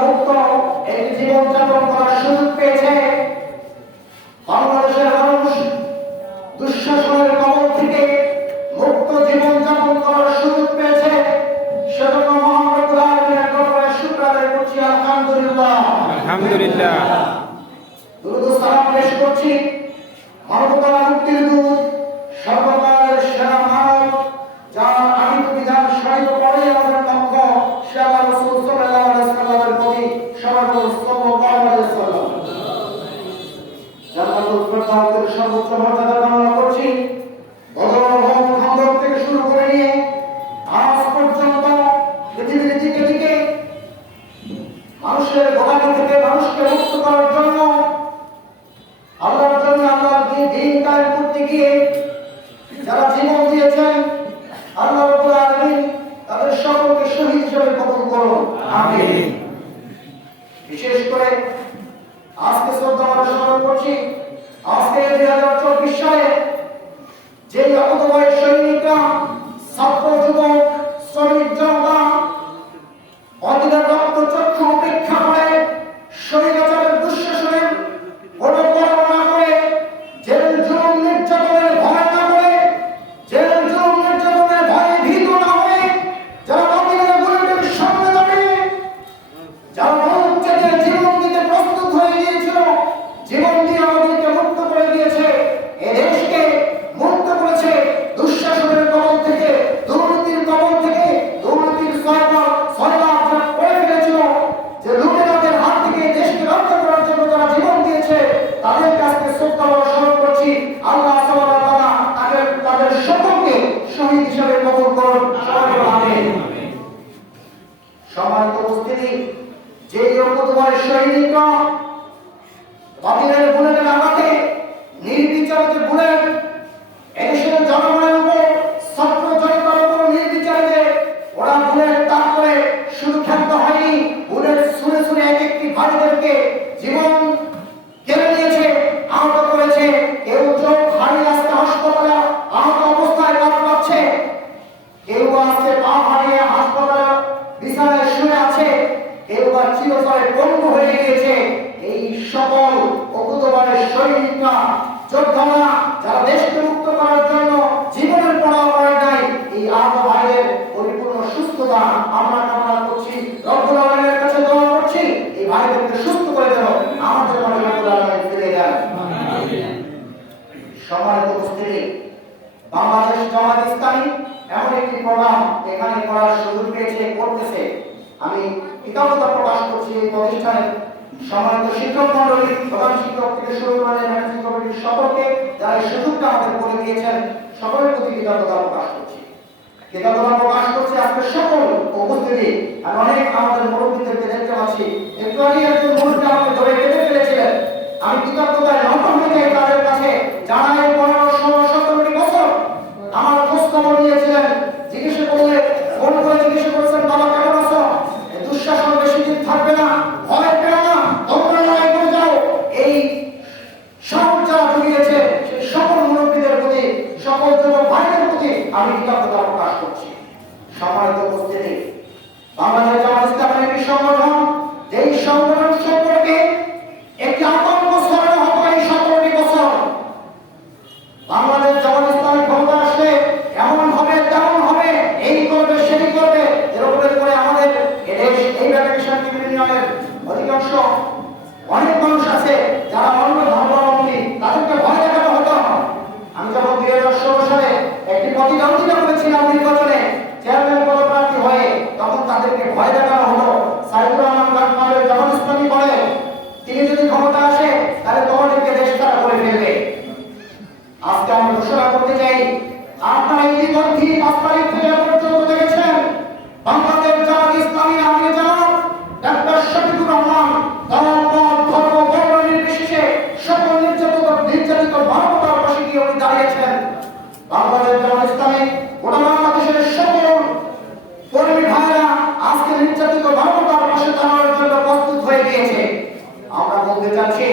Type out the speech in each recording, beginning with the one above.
মুক্ত একটি জীবন যাপন করার সুযোগ পেয়েছে। বাংলাদেশের মানুষ দুঃশাসনের কবল থেকে মুক্ত জীবন যাপন করার সুযোগ পেয়েছে। সেজন্য মহান রব্বুল আলামিনের দরবারে শুকর আদায় করছি, আলহামদুলিল্লাহ। আলহামদুলিল্লাহ। দুরূদ ও সালাম পেশ করছি মানবতার মুক্তির দূত, সর্বকালের সেরা মানব, যার আমিত বিধান সাহিত্য পড়ে আমাদের লক্ষ্য, সে আল্লাহ রাসূল সাল্লাল্লাহু আলাইহি ওয়াসাল্লামের প্রতি সর্বদা সাল্লাল্লাহু আলাইহি ওয়াসাল্লাম। জান্নাতুল ফেরদাউসের সর্বোচ্চ মর্যাদা কামনা করছি। বদর, উহুদ, খন্দক থেকে শুরু করে নিয়ে আজ পর্যন্ত পৃথিবীর দিকে দিকে মানুষের গোলামি থেকে মানুষকে মুক্ত করার জন্য, আল্লাহর জন্য আল্লাহর দ্বীন কায়েম করতে গিয়ে যারা জীবন দিয়েছেন, আল্লাহ রাব্বুল আলামিন তাদের সকলকে শহীদ হিসেবে কবুল করুন, আমিন। বিশেষ করে আজকে শ্রদ্ধা আমরা স্মরণ করছি, আজকে 2024 সালে যে অকুতোভয় সৈনিকরা, ছাত্র, যুবক, শ্রমিক জনতা অতীতের রক্ত চক্ষু উপেক্ষা করে স্বৈরাচারের দুঃশাসনের কোনো পরোয়া না করে, জেল জুলুম নির্যাতনের ভয় না করে, জেল জুলুম নির্যাতনের ভয়ে ভীত না হয়ে, যারা অতীতের বুলেটের সামনে দাঁড়িয়ে যারা মৌচাকে জীবন দিতে প্রস্তুত হয়ে গিয়েছিল, জীবন দিয়ে আমাদেরকে মুক্ত করে দিয়েছে, এ দেশকে মুক্ত করেছে দুঃশাসনের কবল থেকে, দুর্নীতির কবল থেকে, দুর্নীতির সয়লাব যারা করে ফেলেছিল, যে লুটেরাদের হাত থেকে দেশকে রক্ষা করার জন্য যারা জীবন দিয়েছে, তাদের কাছে শ্রদ্ধা স্মরণ করছি। আল্লাহ সুবহানাহু ওয়া তাআলা তাদের সকলকে শহীদ হিসেবে কবুল করুন, আমিন। সম্মানিত উপস্থিতি, যে অকুতোভয় সৈনিকরা বাতিলের বুলেটের আঘাতে, নির্বিচারে যে বুলেট এদেশের জনগণের উপর, ছাত্র জনতার উপর নির্বিচারে ওরা বুলেট তাক করে শুধু ক্ষান্ত হয়নি, বুলেট ছুঁড়ে ছুঁড়ে এক একটি ভাইদেরকে জীবন কেড়ে নিয়েছে, আহত করেছে। কেউ চোখ হারিয়ে আজকে হাসপাতালে আহত অবস্থায় কাতরাচ্ছে, কেউ আজকে পা হারিয়ে হাসপাতালে বিছানায় শুয়ে আছে, কেউ বা চিরতরে পঙ্গু হয়ে গিয়েছে। এই সকল অকুতোভয় সৈনিকরা, যোদ্ধারা, যারা দেশকে মুক্ত করার জন্য জীবনের পরোয়া করে নাই, এই আহত ভাইদের পরিপূর্ণ সুস্থতা আমরা কামনা করছি, রব্বুল আলামিনের কাছে দোয়া করছি, এই ভাইদেরকে সুস্থ করে দেন, আমাদের মাঝে রব্বুল আলামিন ফিরে দেন, আমিন। সম্মানিত উপস্থিতি, বাংলাদেশ জামায়াত ইসলামী এমন একটি প্রোগ্রাম এখানে করার সুযোগ পেয়েছে, করতেছে। আমি কৃতজ্ঞতা প্রকাশ করছি এই প্রতিষ্ঠানের সম্মানিত শিক্ষক মন্ডলী, প্রধান শিক্ষক থেকে শুরু করে ম্যানেজিং কমিটির সকলকে, যারা এই সুযোগটা আমাদের করে দিয়েছেন, সকলের প্রতি কৃতজ্ঞতা প্রকাশ করছি। কৃতজ্ঞতা প্রকাশ করছি আজকে সকল উপস্থিতি। আমি অনেক আমাদের মুরব্বীদেরকে দেখতে পাচ্ছি, একটু আগে একজন মুরব্বী আমাকে ধরে কেটে ফেলেছিলেন। আমি কৃতজ্ঞতায় নত হয়ে যাই তাদের কাছে, যারা এই 15, 16, 17 বছর আমার খোঁজ খবর নিয়েছিলেন, জিজ্ঞেস করলে ফোন করে জিজ্ঞেস করছেন, বাবা কেমন আছো, দুঃশাসন বেশি দিন থাকবে না, ভয় পেও না, তোমরা লড়াই করে যাও। এই সাহস যারা জুগিয়েছে সেই সকল মুরব্বীদের প্রতি, সকল যুবক ভাইদের প্রতি আমি কৃতজ্ঞতা প্রকাশ করছি। সম্মানিত উপস্থিতি, বাংলাদেশ জামায়াত ইসলামী একটি সংগঠন, যেই সংগঠন সম্পর্কে একটি আতঙ্ক ছড়ানো হতো এই 17টি বছর। বাংলাদেশ জামায়াত ইসলামী ক্ষমতা আসলে এমন হবে, তেমন হবে, এই করবে, সেই করবে, এরকম করে আমাদের এদেশ এই ব্যাটারিশন ইউনিয়নের অধিকাংশ অনেক মানুষ আছে যারা অন্য ধর্মাবলম্বী, তাদেরকে ভয় দেখানো হতো। আমি যখন 2016 সালে একটি প্রতিদ্বন্দ্বিতা করেছিলাম নির্বাচনে চেয়ারম্যান পদপ্রার্থী হয়ে, তখন তাদেরকে ভয় দেখানো হতো। সাইদুর রহমান গাজীপুরের জামাত ইসলামী বলে, তিনি যদি ক্ষমতা আসে তাহলে তোমাদেরকে দেশ তারা করে ফেলবে। আজকে আমরা ঘোষণা করতে চাই, আপনারা ইতিমধ্যে 5 তারিখ থেকে পর্যন্ত দেখেছেন বাংলাদেশ জামায়াত ইসলামী আমির জামাত ডাক্তার শফিকুর রহমান ধর্ম বর্ণ নির্বিশেষে সকল নির্যাতিত মানবতার পাশে গিয়ে উনি দাঁড়িয়েছেন। বাংলাদেশ জামায়াত ইসলামী গোটা বাংলাদেশের সকল কর্মী ভাইরা আজকে নির্যাতিত মানবতার পাশে দাঁড়ানোর জন্য প্রস্তুত হয়ে গিয়েছে। আমরা বলতে চাচ্ছি,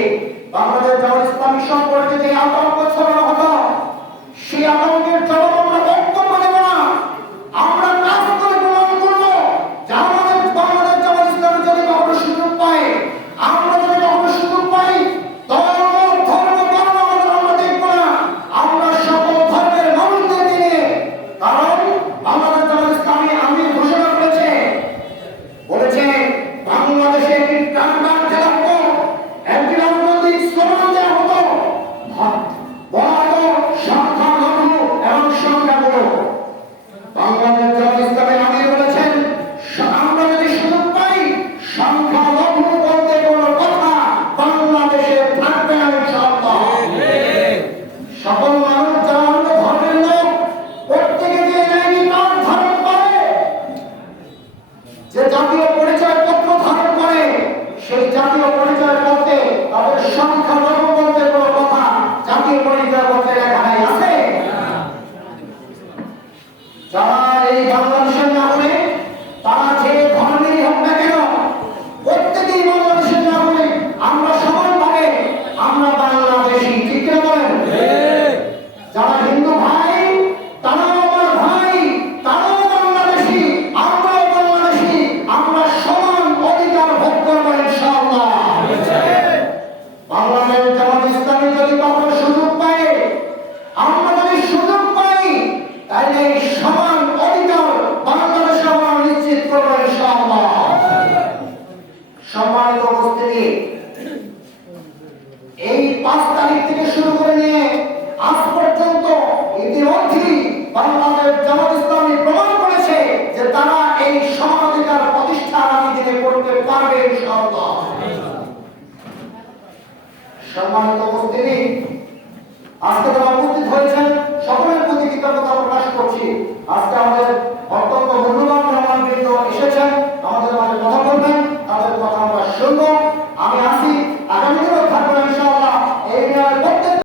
নিয়ে এই 5 তারিখ থেকে শুরু করে নিয়ে আজ পর্যন্ত ইতিমধ্যেই বাংলাদেশ জামাত ইসলামী প্রমাণ করেছে যে তারা এই সমানাধিকার প্রতিষ্ঠা আগামী দিনে করতে পারবে ইনশাআল্লাহ। সম্মানিত উপস্থিতি, আজকে যারা উপস্থিত হয়েছেন সকলের প্রতি কৃতজ্ঞতা প্রকাশ করছি। আজকে আমাদের অত্যন্ত মূল্যবান মেহমানবৃন্দ এসেছেন, আমাদের মাঝে কথা বলবেন, তাদের কথা আমরা শুনবো।